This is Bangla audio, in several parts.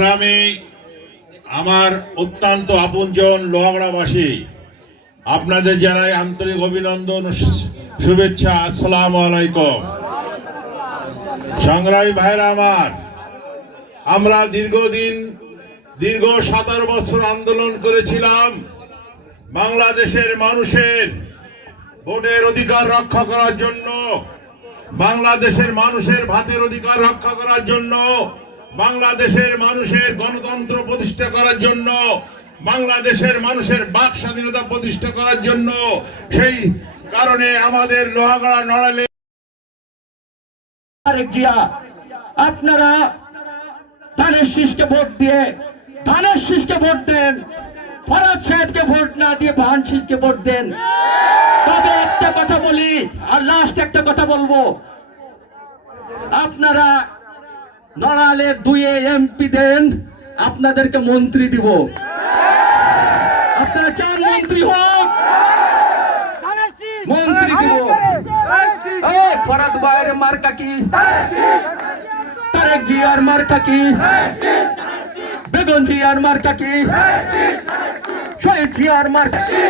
সংগ্রামী আমার অত্যন্ত আপনজন লোহাগড়াবাসী, আপনাদের জানাই আন্তরিক অভিনন্দন, শুভেচ্ছা। আসসালামু আলাইকুম। সংগ্রামী ভাইরা আমার, আমরা দীর্ঘ 17 বছর আন্দোলন করেছিলাম বাংলাদেশের মানুষের ভোটের অধিকার রক্ষা করার জন্য, বাংলাদেশের মানুষের ভাতের অধিকার রক্ষা করার জন্য, বাংলাদেশের মানুষের গণতন্ত্র প্রতিষ্ঠা করার জন্য, বাংলাদেশের মানুষের বাক স্বাধীনতা প্রতিষ্ঠা করার জন্য। সেই কারণে আমাদের লোহাগড়া নড়াইলে আপনারা ধানের শীষকে ভোট দেন, ফরাদ সাহেবকে ভোট না দিয়ে ভান শীষকে ভোট দেন। তবে একটা কথা বলি, আর লাস্ট একটা কথা বলবো, আপনারা নড়াইলের 2 এমপি দেন, আপনাদেরকে মন্ত্রী দিব। আপনারা চান মন্ত্রী হোক? মন্ত্রী দিব। ফরাদ ভাইয়ের মার্কা কি? তারেক জিয়ার মার্কা কি? বেগম জিয়ার মার্কা কি? শহীদ জিয়ার মার্কা কি?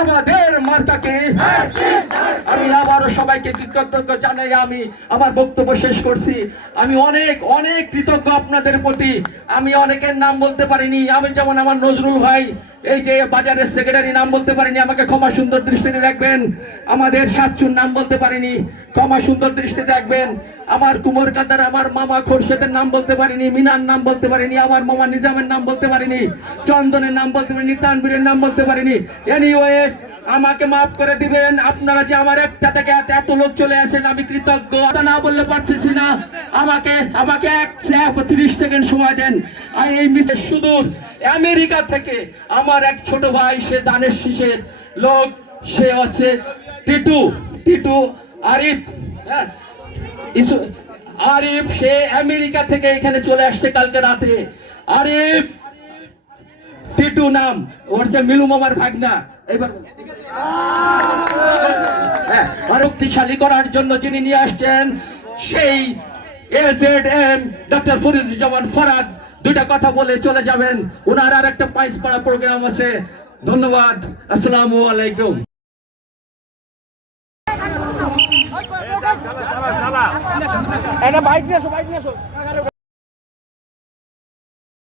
আমাদের মার্কা কি? আমি আবারও সবাইকে কৃতজ্ঞ জানাই আমি আমার বক্তব্য শেষ করছি। আমি অনেক কৃতজ্ঞ আপনাদের প্রতি। আমি অনেকের নাম বলতে পারিনি, আমি যেমন আমার নজরুল ভাই, এই যে বাজারের সেক্রেটারি, নাম বলতে পারিনি, আমাকে ক্ষমা সুন্দর দৃষ্টিতে দেখবেন। আমাদের সাতচুর নাম বলতে পারিনি, ক্ষমা সুন্দর দৃষ্টিতে দেখবেন। আমার কুমোর কাদার, আমার মামা খোরশেদের নাম বলতে পারিনি, মিনার নাম বলতে পারিনি, আমার মামা নিজামের নাম বলতে পারিনি, চন্দনের নাম বলতে পারিনি, তানবীরের নাম বলতে পারিনি। এনিওয়ে, আমাকে মাফ করে দিবেন। আপনারা যে আমার একটা থেকে এত লোক চলে আসেন, আমি কৃতজ্ঞ। না বললে পারতেছি না, আমাকে 30 সেকেন্ড সময় দেন। এই মিসেস সুদূর আমেরিকা থেকে আমার এক ছোট ভাই, সে ধানের শীষের লোক, সে হচ্ছে টিটু আরিফ। আরিফ সে আমেরিকা থেকে এখানে চলে আসছে কালকে রাতে। আরিফ টিটু নাম, ওর সে মিলু মামার ভাগনা। এবার শক্তিশালী করার জন্য যিনি নিয়ে আসছেন, সেই AZM ডক্টর ফরিদুজ্জামান ফরাদ, 2টা কথা বলে চলে যাবেন। ওনার আর একটা পাইস পাড়া প্রোগ্রাম আছে। ধন্যবাদ। আসসালামু আলাইকুম। বাইক নিয়ে আসো